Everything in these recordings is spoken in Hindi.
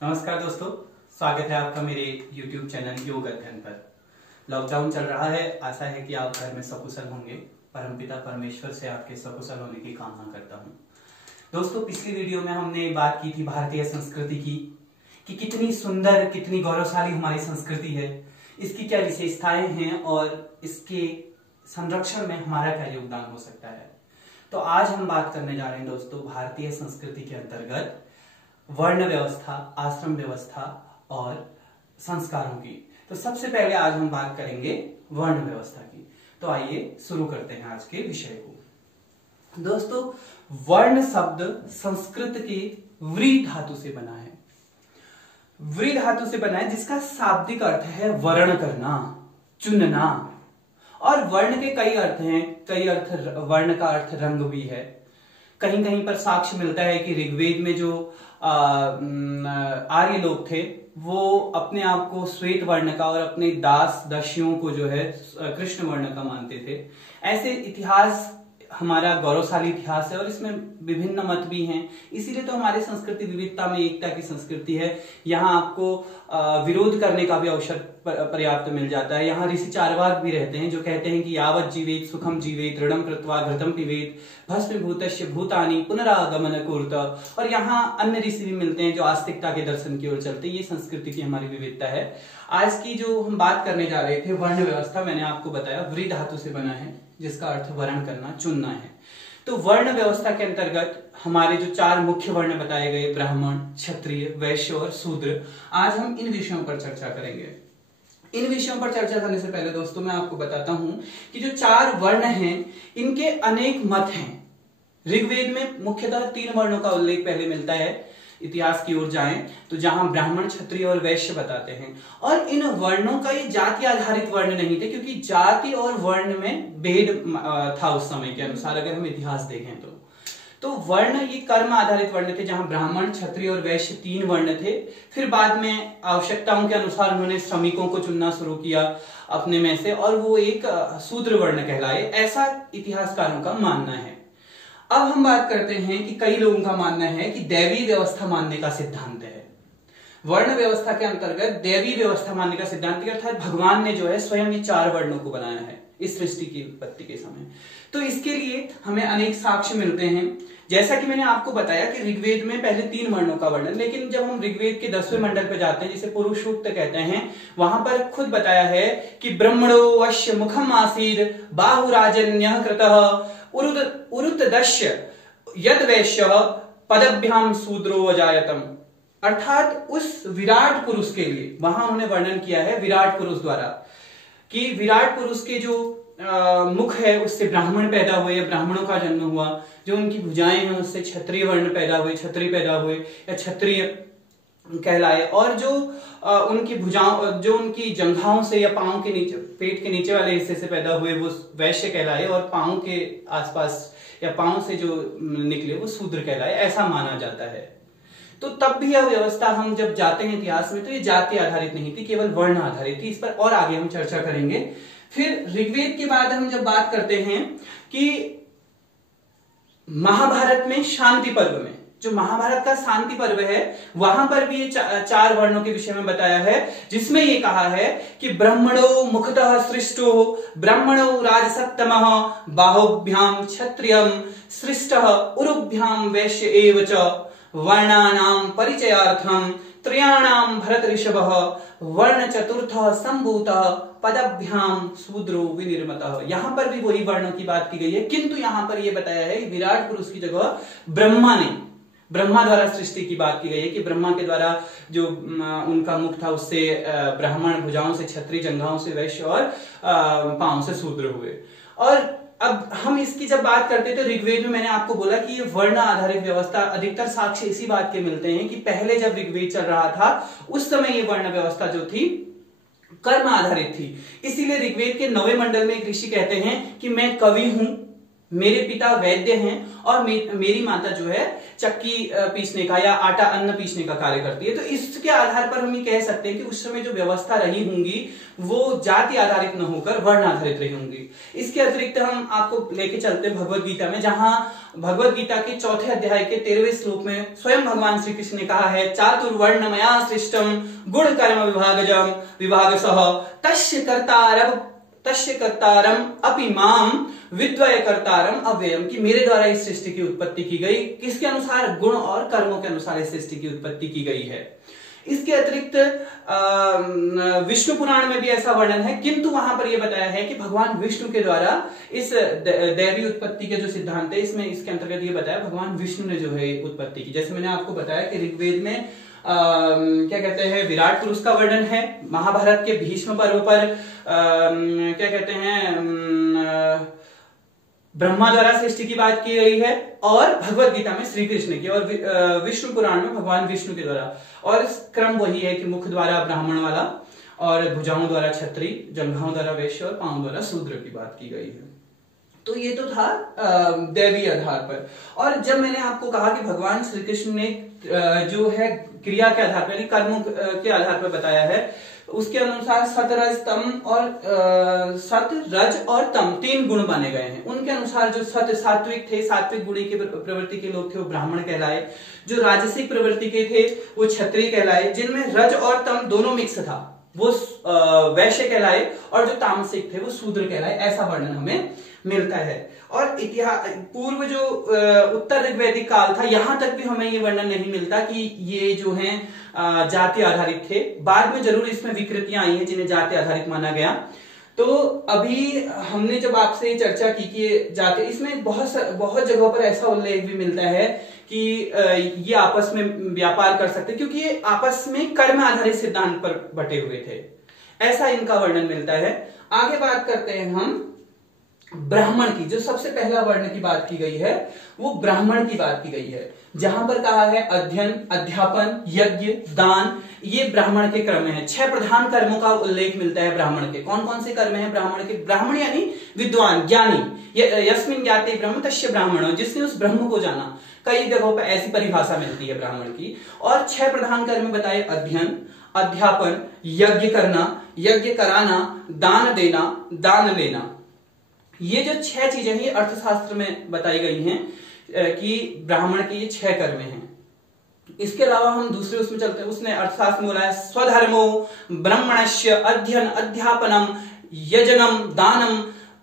नमस्कार दोस्तों, स्वागत है आपका मेरे YouTube चैनल योग अध्ययन पर। लॉकडाउन चल रहा है, आशा है कि आप घर में सकुशल होंगे। परमपिता परमेश्वर से आपके सकुशल होने की कामना करता हूँ। दोस्तों, पिछली वीडियो में हमने बात की थी भारतीय संस्कृति की, कि कितनी सुंदर, कितनी गौरवशाली हमारी संस्कृति है, इसकी क्या विशेषताएं हैं और इसके संरक्षण में हमारा क्या योगदान हो सकता है। तो आज हम बात करने जा रहे हैं दोस्तों भारतीय संस्कृति के अंतर्गत वर्ण व्यवस्था, आश्रम व्यवस्था और संस्कारों की। तो सबसे पहले आज हम बात करेंगे वर्ण व्यवस्था की। तो आइए शुरू करते हैं आज के विषय को। दोस्तों, वर्ण शब्द संस्कृत के व्री धातु से बना है। व्री धातु से बना है जिसका शाब्दिक अर्थ है वर्ण करना, चुनना। और वर्ण के कई अर्थ हैं, कई अर्थ, वर्ण का अर्थ रंग भी है। कहीं कहीं पर साक्ष्य मिलता है कि ऋग्वेद में जो आर्य लोग थे वो अपने आप को श्वेत वर्ण का और अपने दास दासियों को जो है कृष्ण वर्ण का मानते थे। ऐसे इतिहास हमारा गौरवशाली इतिहास है और इसमें विभिन्न मत भी हैं। इसीलिए तो हमारी संस्कृति विविधता में एकता की संस्कृति है। यहाँ आपको विरोध करने का भी अवसर पर्याप्त मिल जाता है। यहाँ ऋषि चारवाक भी रहते हैं जो कहते हैं कि यावत जीवेत सुखम जीवेत ऋणम कृत्वा घृतम पिबेत भस्मीभूतस्य भूतानि पुनरागमन कुर्त। और यहाँ अन्य ऋषि भी मिलते हैं जो आस्तिकता के दर्शन की ओर चलते हैं। ये संस्कृति की हमारी विविधता है। आज की जो हम बात करने जा रहे थे वर्ण व्यवस्था, मैंने आपको बताया व्री धातु से बना है जिसका अर्थ वर्ण करना, चुनना है। तो वर्ण व्यवस्था के अंतर्गत हमारे जो चार मुख्य वर्ण बताए गए, ब्राह्मण, क्षत्रिय, वैश्य और शूद्र, आज हम इन विषयों पर चर्चा करेंगे। इन विषयों पर चर्चा करने से पहले दोस्तों मैं आपको बताता हूं कि जो चार वर्ण हैं इनके अनेक मत हैं। ऋग्वेद में मुख्यतः 3 वर्णों का उल्लेख पहले मिलता है। इतिहास की ओर जाएं तो जहां ब्राह्मण, क्षत्रिय और वैश्य बताते हैं। और इन वर्णों का ये जाति आधारित वर्ण नहीं थे, क्योंकि जाति और वर्ण में भेद था उस समय के अनुसार। अगर हम इतिहास देखें तो वर्ण ये कर्म आधारित वर्ण थे, जहां ब्राह्मण, क्षत्रिय और वैश्य 3 वर्ण थे। फिर बाद में आवश्यकताओं के अनुसार उन्होंने श्रमिकों को चुनना शुरू किया अपने में से और वो एक शूद्र वर्ण कहलाए, ऐसा इतिहासकारों का मानना है। अब हम बात करते हैं कि कई लोगों का मानना है कि दैवी व्यवस्था मानने का सिद्धांत है। वर्ण व्यवस्था के अंतर्गत दैवी व्यवस्था मानने का सिद्धांत, अर्थात भगवान ने जो है स्वयं ये 4 वर्णों को बनाया है इस सृष्टि की उत्पत्ति के समय। तो इसके लिए हमें अनेक साक्ष्य मिलते हैं। जैसा कि मैंने आपको बताया कि ऋग्वेद में पहले 3 वर्णों का वर्णन, लेकिन जब हम ऋग्वेद के 10वें मंडल पे जाते हैं जिसे पुरुष सूक्त कहते हैं, वहां पर खुद बताया है कि ब्रह्मणो वश्य मुखम आसीद बाहुराजन्यः कृतः उरुतदस्य यद वैश्य पदभ्याम शूद्रो अजायतम। अर्थात उस विराट पुरुष के लिए वहां उन्होंने वर्णन किया है विराट पुरुष द्वारा, कि विराट पुरुष के जो मुख है उससे ब्राह्मण पैदा हुए, ब्राह्मणों का जन्म हुआ। जो उनकी भुजाएं हैं उससे क्षत्रिय वर्ण पैदा हुए, क्षत्रिय पैदा हुए या क्षत्रिय कहलाए। और जो उनकी भुजाओं, जो उनकी जंघाओं से या पांव के नीचे, पेट के नीचे वाले हिस्से से पैदा हुए वो वैश्य कहलाए, और पांव के आसपास या पांव से जो निकले वो शूद्र कहलाए, ऐसा माना जाता है। तो तब भी यह व्यवस्था, हम जब जाते हैं इतिहास में, तो ये जाति आधारित नहीं थी, केवल वर्ण आधारित थी। इस पर और आगे हम चर्चा करेंगे। फिर ऋग्वेद के बाद हम जब बात करते हैं कि महाभारत में शांति पर्व में, जो महाभारत का शांति पर्व है, वहां पर भी ये 4 वर्णों के विषय में बताया है, जिसमें ये कहा है कि ब्रह्मणो मुखतः सृष्टो ब्रह्मणो राजसप्तमः बाहुभ्याम क्षत्रियम सृष्टः उरुभ्याम वैश्य एव च वर्णानां परिचयार्थम त्रयाणां भरत ऋषभः वर्ण चतुर्थः संभूतः पदभ्याम शूद्रो विनिर्मितः। यहां पर भी वही वर्णों की बात की गई है, किंतु यहां पर यह बताया है विराट पुरुष की जगह ब्रह्मा द्वारा सृष्टि की बात की गई है, कि ब्रह्मा के द्वारा जो उनका मुख था उससे ब्राह्मण, भुजाओं से क्षत्रिय, जंघाओं से वैश्य और पांव से शूद्र हुए। और अब हम इसकी जब बात करते हैं तो ऋग्वेद में मैंने आपको बोला कि ये वर्ण आधारित व्यवस्था, अधिकतर साक्ष्य इसी बात के मिलते हैं कि पहले जब ऋग्वेद चल रहा था उस समय ये वर्ण व्यवस्था जो थी कर्म आधारित थी। इसीलिए ऋग्वेद के 9वें मंडल में एक ऋषि कहते हैं कि मैं कवि हूं, मेरे पिता वैद्य हैं और मेरी माता जो है चक्की पीसने का या आटा अन्न पीसने का कार्य करती है। तो इसके आधार पर हम ये कह सकते हैं कि उस समय जो व्यवस्था रही होंगी वो जाति आधारित न होकर वर्ण आधारित रही होंगी। इसके अतिरिक्त हम आपको लेके चलते हैं भगवत गीता में, जहां भगवत गीता के 4थे अध्याय के 13वें श्लोक में स्वयं भगवान श्री कृष्ण ने कहा है, चातुर्वर्णमया सृष्टम गुण कर्म विभागजम विभागसः तस्य कर्तारम अपि माम विद्वय कर्तारम अव्ययम, कि मेरे द्वारा इस सृष्टि की उत्पत्ति की गई। किसके अनुसार? गुण और कर्मों के अनुसार इस सृष्टि की उत्पत्ति की गई है। इसके अतिरिक्त विष्णु पुराण में भी ऐसा वर्णन है, किंतु वहां पर यह बताया है कि भगवान विष्णु के द्वारा इस दैवी उत्पत्ति के जो सिद्धांत है इसमें इसके अंतर्गत ये बताया भगवान विष्णु ने जो है उत्पत्ति की। जैसे मैंने आपको बताया कि ऋग्वेद में क्या कहते हैं, विराट पुरुष का वर्णन है। महाभारत के भीष्म पर्व पर क्या कहते हैं, ब्रह्मा द्वारा सृष्टि की बात की गई है, और भगवत गीता में श्री कृष्ण की, और विष्णु पुराण में भगवान विष्णु के द्वारा। और क्रम वही है कि मुख द्वारा ब्राह्मण वाला, और भुजाओं द्वारा क्षत्रिय, जंघाओं द्वारा वैश्य और पांव द्वारा शूद्र की बात की गई है। तो ये तो था दैवी आधार पर। और जब मैंने आपको कहा कि भगवान श्री कृष्ण ने जो है क्रिया के आधार पर, कर्मों के आधार पर बताया है, उसके अनुसार सतरज तम और सत रज और तम 3 गुण माने गए हैं। उनके अनुसार जो सत सात्विक थे, सात्विक गुणी की प्रवृत्ति के लोग थे वो ब्राह्मण कहलाए, जो राजसिक प्रवृत्ति के थे वो क्षत्रिय कहलाए, जिनमें रज और तम दोनों मिक्स था वो वैश्य कहलाए, और जो तामसिक थे वो शूद्र कहलाए। ऐसा वर्णन हमें मिलता है। और इतिहास पूर्व जो उत्तर ऋग्वैदिक काल था, यहां तक भी हमें ये वर्णन नहीं मिलता कि ये जो हैं जाति आधारित थे। बाद में जरूर इसमें विकृतियां आई हैं जिन्हें जाति आधारित माना गया। तो अभी हमने जब आपसे चर्चा की कि जाति, इसमें बहुत जगहों पर ऐसा उल्लेख भी मिलता है कि ये आपस में व्यापार कर सकते, क्योंकि ये आपस में कर्म आधारित सिद्धांत पर बटे हुए थे, ऐसा इनका वर्णन मिलता है। आगे बात करते हैं हम ब्राह्मण की। जो सबसे पहला वर्ण की बात की गई है वो ब्राह्मण की बात की गई है, जहां पर कहा है अध्ययन, अध्यापन, यज्ञ, दान, ये ब्राह्मण के कर्म हैं। 6 प्रधान कर्मों का उल्लेख मिलता है ब्राह्मण के। कौन कौन से कर्म हैं ब्राह्मण के? ब्राह्मण यानी विद्वान, ज्ञानी, यस्मिन् ज्ञाते ब्रह्म तस्य ब्राह्मणो, जिसने उस ब्रह्म को जाना। कई जगहों पर ऐसी परिभाषा मिलती है ब्राह्मण की। और 6 प्रधान कर्म बताए, अध्ययन, अध्यापन, यज्ञ करना, यज्ञ कराना, दान देना, दान लेना। ये जो 6 चीजें हैं अर्थशास्त्र में बताई गई हैं कि ब्राह्मण के ये 6 कर्म हैं। इसके अलावा हम दूसरे उसमें चलते हैं, उसने अर्थशास्त्र में बोला है स्वधर्मो ब्राह्मणस्य अध्ययन अध्यापनम यजनम दानम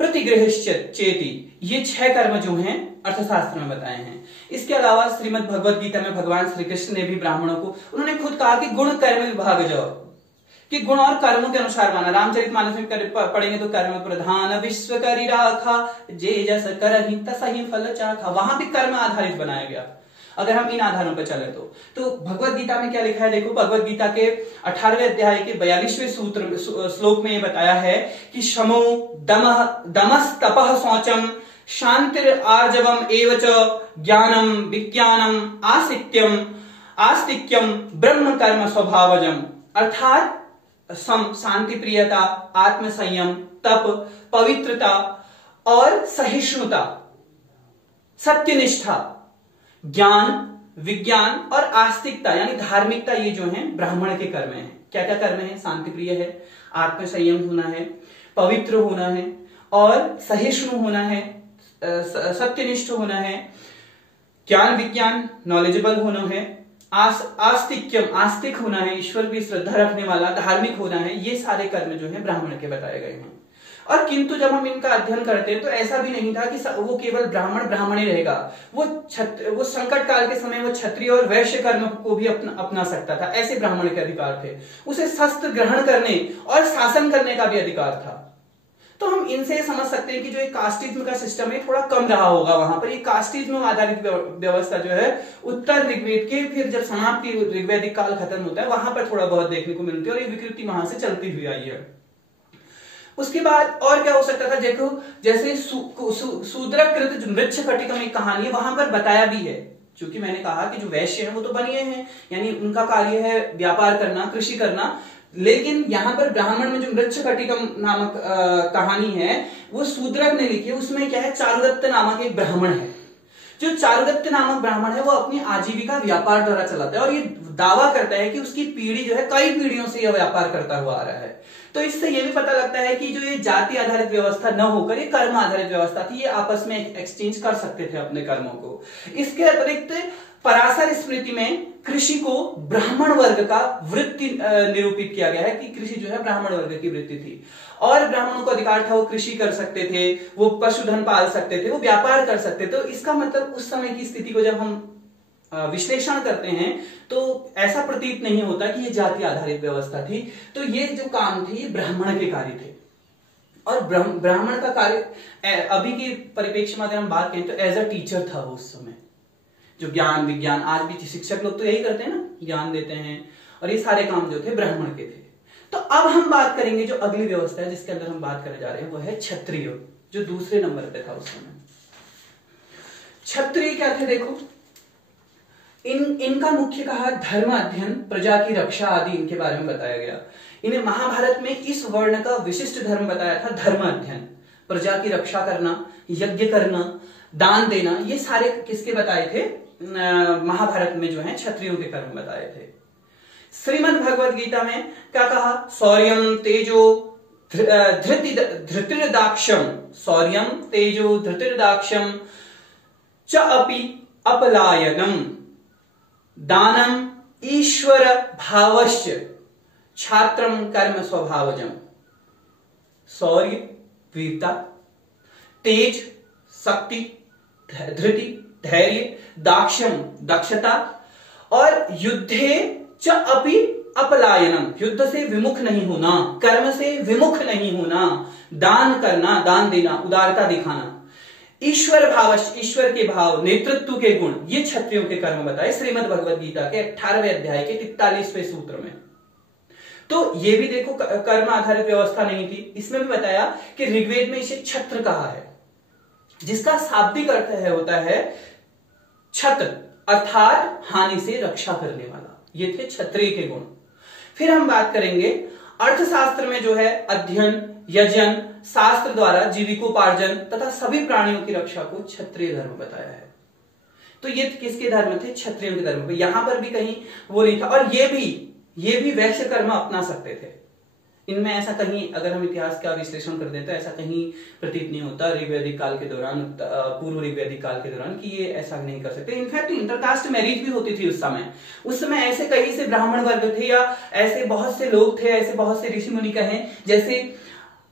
प्रतिगृहश्च चेति। ये 6 कर्म जो हैं अर्थशास्त्र में बताए हैं। इसके अलावा श्रीमद् भगवत गीता में भगवान श्री कृष्ण ने भी ब्राह्मणों को, उन्होंने खुद कहा कि गुण कर्म विभाग जाओ, कि गुण और कर्मों के अनुसार माना। रामचरितमानस में पढ़ेंगे तो कर्म प्रधान विश्व करी राखा, जे जस करहि तसहि फल चाखा, वहां भी कर्म आधारित बनाया गया। अगर हम इन आधारों पर चले तो भगवत गीता में क्या लिखा है देखो, भगवत गीता के 18वें अध्याय के 42वें श्लोक में ये बताया है कि शमो दमस तपः शौचम शांतिर आर्जवम एवच ज्ञानम विज्ञानम आस्तिक्यम ब्रह्म कर्म स्वभावजम। अर्थात शांति प्रियता, आत्म संयम, तप, पवित्रता और सहिष्णुता, सत्यनिष्ठा, ज्ञान, विज्ञान और आस्तिकता यानी धार्मिकता, ये जो है ब्राह्मण के कर्म हैं। क्या क्या कर्म है? शांति प्रिय है, आत्म संयम होना है, पवित्र होना है और सहिष्णु होना है, सत्यनिष्ठ होना है, ज्ञान विज्ञान नॉलेजेबल होना है, आस्तिक होना है, ईश्वर की श्रद्धा रखने वाला, धार्मिक होना है। ये सारे कर्म जो है ब्राह्मण के बताए गए हैं। और किंतु जब हम इनका अध्ययन करते हैं तो ऐसा भी नहीं था कि वो केवल ब्राह्मण ही रहेगा। वो संकट काल के समय वो क्षत्रिय और वैश्य कर्म को भी अपना सकता था। ऐसे ब्राह्मण के अधिकार थे। उसे शस्त्र ग्रहण करने और शासन करने का भी अधिकार था। तो हम इनसे समझ सकते हैं कि जो एक कास्टिज्म का सिस्टम है थोड़ा कम रहा होगा वहां पर। ये कास्टिज्म आधारित व्यवस्था जो है उत्तर ऋग्वेद के फिर जब समाप्ति ऋग्वैदिक काल खत्म होता है वहां पर थोड़ा बहुत देखने को मिलती है और ये विकृति वहां से चलती हुई आई है। उसके बाद और क्या हो सकता था, देखो जैसे शूद्रकृत मृच्छ कटिकम एक कहानी है, वहां पर बताया भी है। क्योंकि मैंने कहा कि जो वैश्य है वो तो बनिए हैं, यानी उनका कार्य है व्यापार करना, कृषि करना, लेकिन यहां पर ब्राह्मण में जो मृच्छकटिकम नामक कहानी है वो शूद्रक ने लिखी है। उसमें क्या है, चारुदत्त नामक एक ब्राह्मण है। जो चारुदत्त नामक ब्राह्मण है वो अपनी आजीविका व्यापार द्वारा चलाता है और ये दावा करता है कि उसकी पीढ़ी जो है कई पीढ़ियों से यह व्यापार करता हुआ आ रहा है। तो इससे यह भी पता लगता है कि जो ये जाति आधारित व्यवस्था न होकर ये कर्म आधारित व्यवस्था थी, ये आपस में एक्सचेंज कर सकते थे अपने कर्मों को। इसके अतिरिक्त पराशर स्मृति में कृषि को ब्राह्मण वर्ग का वृत्ति निरूपित किया गया है कि कृषि जो है ब्राह्मण वर्ग की वृत्ति थी और ब्राह्मणों को अधिकार था, वो कृषि कर सकते थे, वो पशुधन पाल सकते थे, वो व्यापार कर सकते थे। तो इसका मतलब उस समय की स्थिति को जब हम विश्लेषण करते हैं तो ऐसा प्रतीत नहीं होता कि ये जाति आधारित व्यवस्था थी। तो ये जो काम थे ये ब्राह्मण के कार्य थे और ब्राह्मण का कार्य अभी के परिप्रेक्ष्य में अगर हम बात करें तो एज अ टीचर था वो उस समय। जो ज्ञान विज्ञान, आज भी शिक्षक लोग तो यही करते हैं ना, ज्ञान देते हैं, और ये सारे काम जो थे ब्राह्मण के थे। तो अब हम बात करेंगे जो अगली व्यवस्था है जिसके अंदर हम बात करने जा रहे हैं वो है क्षत्रिय, जो दूसरे नंबर पे था उस समय। क्षत्रिय क्या थे देखो, इनका मुख्य कहा धर्म अध्ययन, प्रजा की रक्षा आदि इनके बारे में बताया गया। इन्हें महाभारत में इस वर्ण का विशिष्ट धर्म बताया था धर्म अध्ययन, प्रजा की रक्षा करना, यज्ञ करना, दान देना, ये सारे किसके बताए थे, महाभारत में जो है क्षत्रियों के कर्म बताए थे। श्रीमद् भगवद गीता में क्या कहा, शौर्यम तेजो धृतिर्दाक्षम, शौर्यम तेजो धृतिर्दाक्षम च अपि अपलायनम दानम ईश्वर भावश्च छात्रम कर्म स्वभावजम। शौर्य वीरता, तेज शक्ति, धृति धैर्य, दाक्षम दक्षता और युद्धे च अपि अपलायनम, युद्ध से विमुख नहीं होना, कर्म से विमुख नहीं होना, दान करना, दान देना, उदारता दिखाना, ईश्वर भावश, ईश्वर के भाव, नेतृत्व के गुण, ये क्षत्रियों के कर्म बताए श्रीमद् भगवद गीता के 18वें अध्याय के 43वें सूत्र में। तो ये भी देखो कर्म आधारित व्यवस्था नहीं थी। इसमें भी बताया कि ऋग्वेद में इसे छत्र कहा है जिसका शाब्दिक अर्थ है होता है छत्र, अर्थात हानि से रक्षा करने वाला। ये थे क्षत्रिय के गुण। फिर हम बात करेंगे अर्थशास्त्र में जो है अध्ययन, यजन, शास्त्र द्वारा जीविकोपार्जन तथा सभी प्राणियों की रक्षा को क्षत्रिय धर्म बताया है। तो ये किसके धर्म थे, क्षत्रियों के धर्म पे। यहां पर भी कहीं वो नहीं था। और ये भी वैश्य कर्म अपना सकते थे। इनमें ऐसा कहीं अगर हम इतिहास का विश्लेषण कर दें तो ऐसा कहीं प्रतीत नहीं होता ऋग्वैदिक काल के दौरान, पूर्व ऋग्वैदिक काल के दौरान, कि ये ऐसा नहीं कर सकते। इनफैक्ट इंटरकास्ट मैरिज भी होती थी उस समय। उस समय ऐसे कई से ब्राह्मण वर्ग थे या ऐसे बहुत से लोग थे, ऐसे बहुत से ऋषि मुनि कहें, जैसे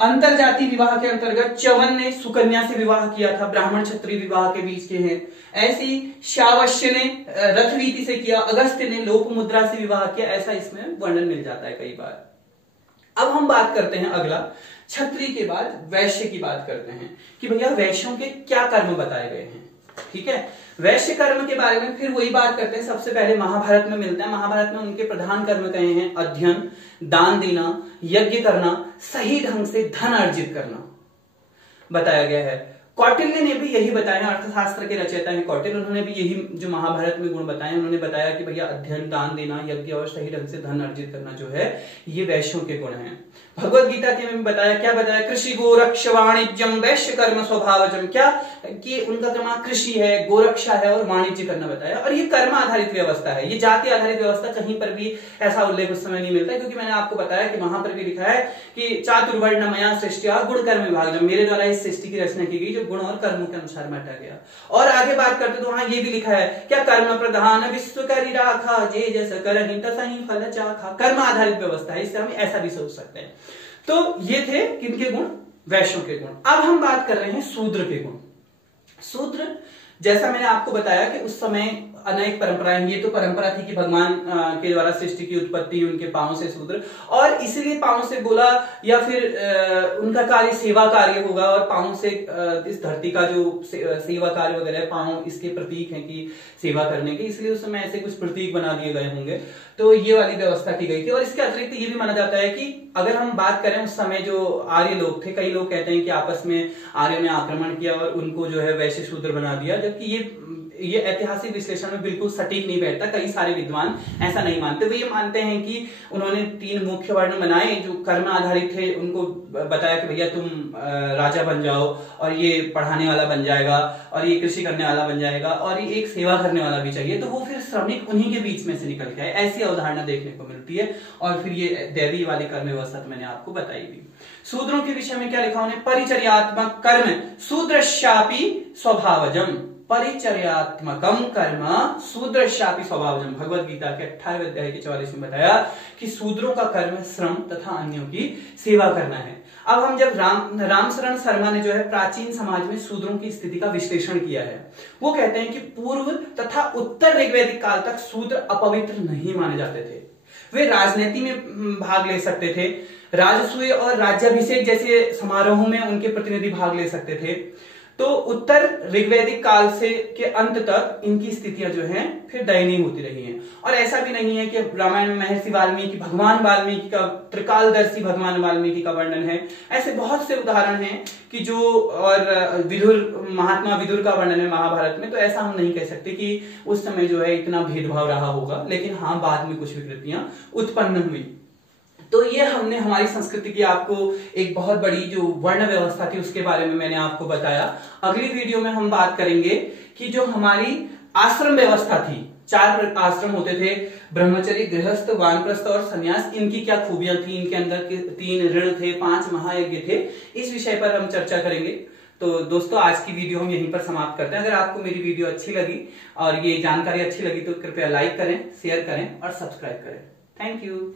अंतरजाति विवाह के अंतर्गत च्यवन ने सुकन्या से विवाह किया था, ब्राह्मण क्षत्रिय विवाह के बीच के हैं। ऐसी श्यावश्य ने रथवीति से किया, अगस्त्य ने लोपमुद्रा से विवाह किया। ऐसा इसमें वर्णन मिल जाता है कई बार। अब हम बात करते हैं अगला, क्षत्रिय के बाद वैश्य की बात करते हैं कि भैया वैश्यों के क्या कर्म बताए गए हैं। ठीक है, वैश्य कर्म के बारे में फिर वही बात करते हैं। सबसे पहले महाभारत में मिलता है। महाभारत में उनके प्रधान कर्म कहे हैं अध्ययन, दान देना, यज्ञ करना, सही ढंग से धन अर्जित करना बताया गया है। कौटिल्य ने भी यही बताया, अर्थशास्त्र के रचयिता हैं कौटिल्य, उन्होंने भी यही जो महाभारत में गुण बताए, उन्होंने बताया कि भैया अध्ययन, दान देना, यज्ञ और सही ढंग से धन अर्जित करना जो है ये वैश्यों के गुण हैं। भगवत गीता के में बताया, क्या बताया, कृषि गोरक्ष वाणिज्यम वैश्य कर्म स्वभावजम, क्या कि उनका कर्म कृषि है, गोरक्षा है और वाणिज्य करना बताया। और ये कर्म आधारित व्यवस्था है, ये जाति आधारित व्यवस्था कहीं पर भी ऐसा उल्लेख उस समय नहीं मिलता, क्योंकि मैंने आपको बताया कि वहां पर भी लिखा है कि चातुर्वर्ण मया सृष्टिया गुण कर्म विभाग, मेरे द्वारा इस सृष्टि की रचना की गई जो गुण और कर्मों के अनुसार बांटा गया। और आगे बात करते तो वहां ये भी लिखा है, क्या कर्म प्रधान विश्व करी राखा, जे जस करहि तसहि फल चाखा। कर्म आधारित व्यवस्था है, इससे हम ऐसा भी सोच सकते हैं। तो ये थे किनके गुण, वैश्यों के गुण। अब हम बात कर रहे हैं शूद्र के गुण। शूद्र, जैसा मैंने आपको बताया कि उस समय अनेक परंपराएं, ये तो परंपरा थी कि भगवान के द्वारा सृष्टि की उत्पत्ति उनके पांव से शूद्र, और इसलिए पांव से बोला या फिर उनका कार्य सेवा कार्य होगा, और पांव से इस धरती का जो सेवा कार्य वगैरह पांव इसके प्रतीक हैं कि सेवा करने के, इसलिए उस समय ऐसे कुछ प्रतीक बना दिए गए होंगे। तो ये वाली व्यवस्था की गई थी। और इसके अतिरिक्त ये भी माना जाता है कि अगर हम बात करें उस समय जो आर्य लोग थे, कई लोग कहते हैं कि आपस में आर्यों ने आक्रमण किया और उनको जो है वैश्य शूद्र बना दिया, जबकि ये ये ऐतिहासिक विश्लेषण में बिल्कुल सटीक नहीं बैठता। कई सारे विद्वान ऐसा नहीं मानते। वे ये मानते हैं कि उन्होंने 3 मुख्य वर्ण बनाए जो कर्म आधारित थे, उनको बताया कि भैया तुम राजा बन जाओ, और ये पढ़ाने वाला बन जाएगा, और ये कृषि करने वाला बन जाएगा, और ये एक सेवा करने वाला भी चाहिए। तो वो फिर श्रमिक उन्हीं के बीच में से निकल के आए, ऐसी अवधारणा देखने को मिलती है। और फिर ये दैवीय वाली कर्म व्यवस्था मैंने आपको बताई भी। शूद्रों के विषय में क्या लिखा उन्हें? परिचर्यात्मक कर्म शूद्रशापि स्वभावजम। परिचर्यात्मकम कर्म शूद्रशापि स्वभावजम। भगवत गीता के 18वें अध्याय के 44 में बताया कि शूद्रों का कर्म श्रम तथा अन्यों की सेवा करना है। अब हम जब रामशरण शर्मा ने जो है प्राचीन समाज में शूद्रों की स्थिति का विश्लेषण किया है, वो कहते हैं कि पूर्व तथा उत्तर ऋग्वैदिक काल तक शूद्र अपवित्र नहीं माने जाते थे। वे राजनीति में भाग ले सकते थे, राजसूय और राज्याभिषेक जैसे समारोहों में उनके प्रतिनिधि भाग ले सकते थे। तो उत्तर ऋग्वैदिक काल से के अंत तक इनकी स्थितियां जो हैं फिर दयनीय होती रही हैं। और ऐसा भी नहीं है कि रामायण में महर्षि वाल्मीकि, भगवान वाल्मीकि का, त्रिकालदर्शी भगवान वाल्मीकि का वर्णन है। ऐसे बहुत से उदाहरण हैं कि जो, और विदुर, महात्मा विदुर का वर्णन है महाभारत में। तो ऐसा हम नहीं कह सकते कि उस समय जो है इतना भेदभाव रहा होगा, लेकिन हाँ बाद में कुछ विकृतियां उत्पन्न हुई। तो ये हमने हमारी संस्कृति की आपको एक बहुत बड़ी जो वर्ण व्यवस्था थी उसके बारे में मैंने आपको बताया। अगली वीडियो में हम बात करेंगे कि जो हमारी आश्रम व्यवस्था थी, 4 आश्रम होते थे, ब्रह्मचर्य, गृहस्थ, वानप्रस्थ और संन्यास। इनकी क्या खूबियां थी, इनके अंदर 3 ऋण थे, 5 महायज्ञ थे। इस विषय पर हम चर्चा करेंगे। तो दोस्तों आज की वीडियो हम यहीं पर समाप्त करते हैं। अगर आपको मेरी वीडियो अच्छी लगी और ये जानकारी अच्छी लगी तो कृपया लाइक करें, शेयर करें और सब्सक्राइब करें। Thank you.